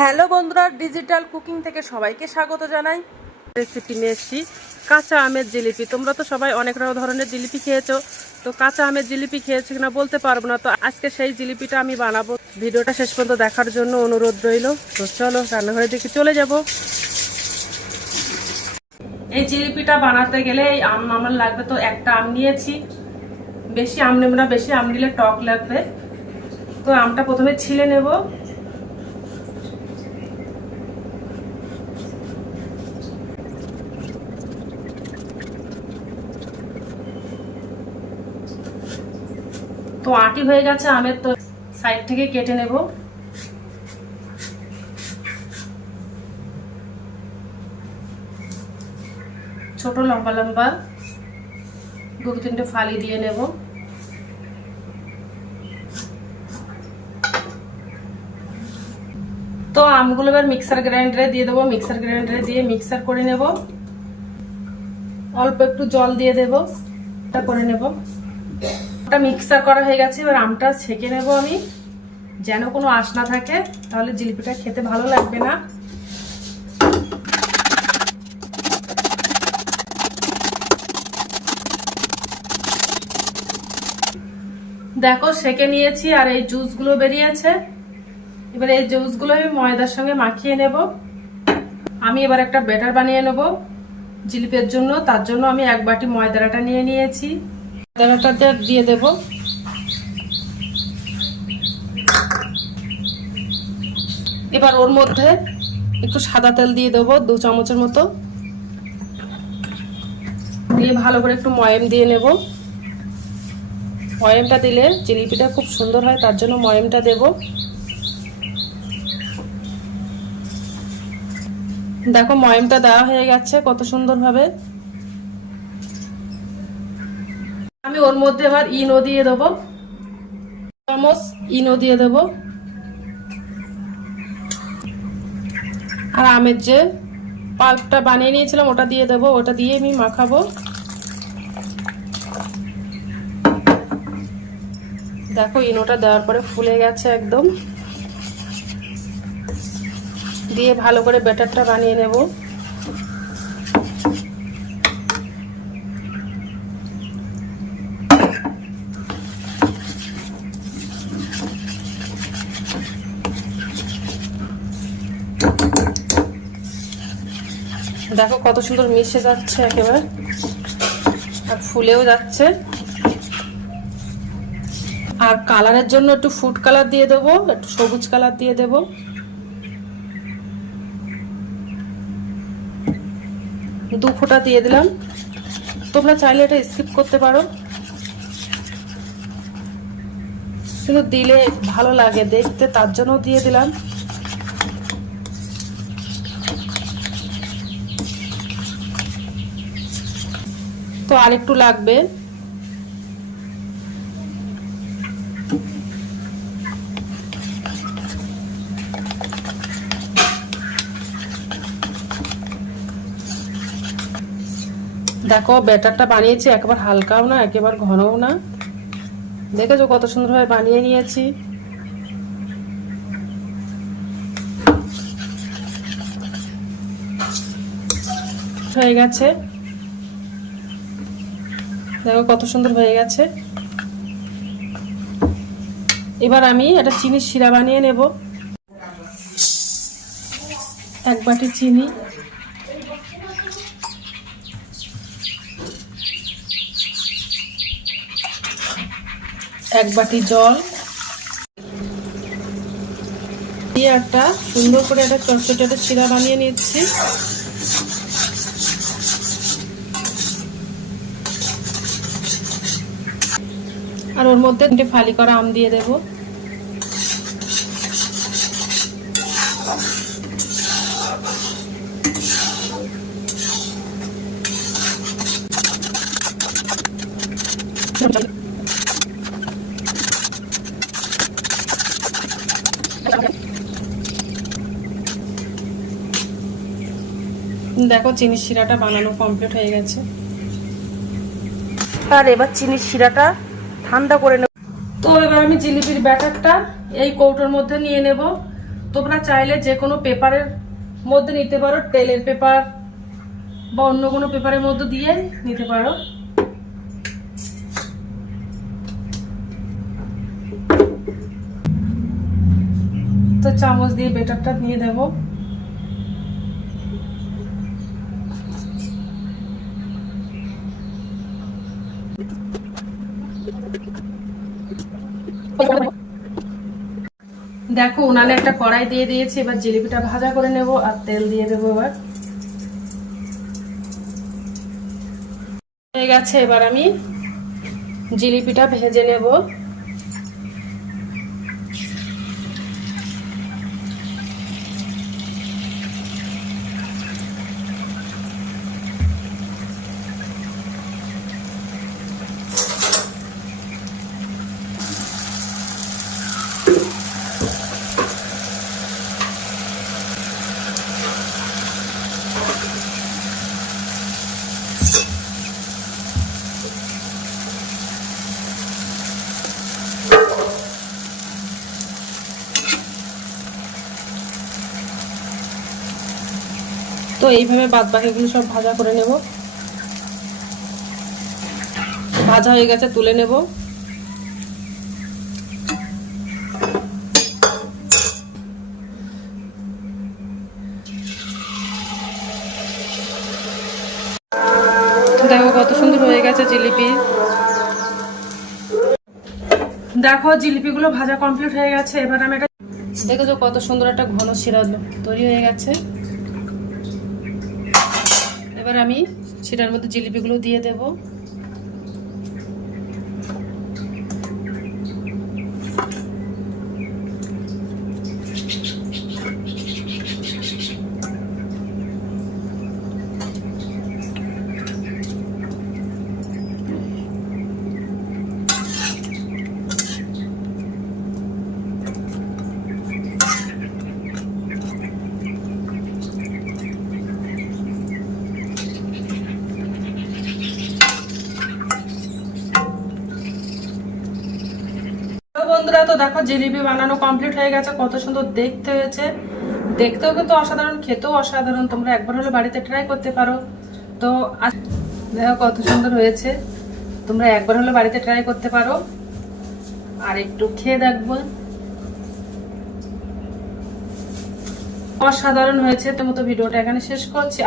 Hello বন্ধুরা, digital cooking থেকে সবাইকে স্বাগত জানাই। রেসিপি নিয়ে এসেছি কাঁচা আমের জিলিপি। তোমরা তো সবাই অনেক ধরনের জিলিপি খেয়েছো, তো কাঁচা আমের জিলিপি খেয়েছি কিনা বলতে পারবো না। তো আজকে সেই জিলিপিটা আমি বানাবো। ভিডিওটা শেষ পর্যন্ত দেখার জন্য অনুরোধ রইল। তো চলো রান্নাঘরে দেখে চলে যাব। এই জিলিপিটা বানাতে গেলে এই আম আমার লাগবে। তো একটা আম নিয়েছি, বেশি আম নেব না, বেশি আম দিলে টক লাগবে। তো আমটা প্রথমে ছিলে নেব। তো আটি হয়ে গেছে আমের, তো সাইড থেকে কেটে নেব। ছোট লম্বা লম্বা দু তিনটে ফালি দিয়ে নেব। তো আমগুলো এবার মিক্সার গ্রাইন্ডারে দিয়ে দেবো। মিক্সার গ্রাইন্ডারে দিয়ে মিক্সার করে নেব। অল্প একটু জল দিয়ে দেব, এটা করে নেব। ওটা মিক্সার করা হয়ে গেছে। এবার আমটা ছেঁকে নেব আমি, যেন কোনো আঁশ না থাকে, তাহলে জিলিপিটা খেতে ভালো লাগবে না। দেখো ছেঁকে নিয়েছি, আর এই জুসগুলো বেরিয়েছে। এবার এই জুসগুলো আমি ময়দার সঙ্গে মাখিয়ে নেব। আমি এবার একটা ব্যাটার বানিয়ে নেব জিলিপির জন্য। তার জন্য আমি এক বাটি ময়দাটা নিয়ে নিয়েছি। ময়দাটাতে দিয়ে দেব। এবার ওর মধ্যে একটু সাদা তেল দিয়ে দেবো 2 চামচের মতো। দিয়ে ভালো করে একটু ময়াম দিয়ে নেব। ময়ামটা দিলে জিলিপিটা খুব সুন্দর হয়, তার জন্য ময়ামটা দেব। দেখো ময়ামটা দেওয়া হয়ে গেছে কত সুন্দর ভাবে। আমি ওর মধ্যে এবার ইনো দিয়ে দেবো, চামচ ইনো দিয়ে দেব। আর আমের যে পাল্পটা বানিয়ে নিয়েছিলাম ওটা দিয়ে দেবো। ওটা দিয়ে আমি মাখাবো। দেখো ইনোটা দেওয়ার পরে ফুলে গেছে একদম। দিয়ে ভালো করে ব্যাটারটা বানিয়ে নেব। দেখো কত সুন্দর মিশে যাচ্ছে একেবারে, আর ফুলেও যাচ্ছে। আর কালারের জন্য একটু ফুড কালার দিয়ে দেবো, একটু সবুজ কালার দিয়ে দেব। দু ফোঁটা দিয়ে দিলাম। তোমরা চাইলে এটা স্কিপ করতে পারো, কিন্তু দিলে ভালো লাগে দেখতে, তার জন্য দিয়ে দিলাম। তো আর একটু লাগবে। দেখো ব্যাটারটা বানিয়েছি, একবার হালকাও না একেবারে ঘনও না। দেখেছো কত সুন্দরভাবে বানিয়ে নিয়েছি। হয়ে গেছে, দেখো কত সুন্দর হয়ে গেছে। এবার আমি একটা চিনির শিরা বানিয়ে নেব। এক বাটি চিনি, এক বাটি জল দিয়ে একটা সুন্দর করে একটা চটচটে একটা শিরা বানিয়ে নিচ্ছি। আর ওর মধ্যে 2টে ফালি করা আম দিয়ে দেব। দেখো চিনির শিরাটা বানানো কমপ্লিট হয়ে গেছে। আর এবার চিনির শিরাটা ঠান্ডা করে নেব। তো এবার আমি জিলিপির ব্যাটারটা এই কৌটোর মধ্যে নিয়ে নেব। তোমরা চাইলে যে কোনো পেপারের মধ্যে নিতে পারো, তেলের পেপার বা অন্য কোনো পেপারের মধ্যে দিয়ে নিতে পারো। তো চামচ দিয়ে বেটারটা নিয়ে দেবো। দেখো উনানে একটা কড়াই দিয়ে দিয়েছি, এবার জিলিপিটা ভাজা করে নেব আর তেল দিয়ে দেবো। এবার হয়ে গেছে, এবার আমি জিলিপিটা ভেজে নেব। তো এইভাবে বাদ বাকিগুলো সব ভাজা করে নেব। ভাজা হয়ে গেছে, তুলে নেব। দেখো কত সুন্দর হয়ে গেছে জিলিপি। দেখো জিলিপিগুলো ভাজা কমপ্লিট হয়ে গেছে। এবার আমি এটা দেখেছো কত সুন্দর একটা ঘন শিরা তৈরি হয়ে গেছে। এবার আমি শিরার মধ্যে জিলিপিগুলো দিয়ে দেব। বন্ধুরা, তো দেখো জিলিপি বানানো কমপ্লিট হয়ে গেছে। কত সুন্দর দেখতে হয়েছে, দেখতেও কিন্তু অসাধারণ, খেতেও অসাধারণ। তোমরা একবার হলে বাড়িতে ট্রাই করতে পারো। তো দেখো কত সুন্দর হয়েছে, তোমরা একবার হলে বাড়িতে ট্রাই করতে পারো। আর একটু খেয়ে দেখবো, অসাধারণ হয়েছে। তো মতো ভিডিওটা এখানে শেষ করছি।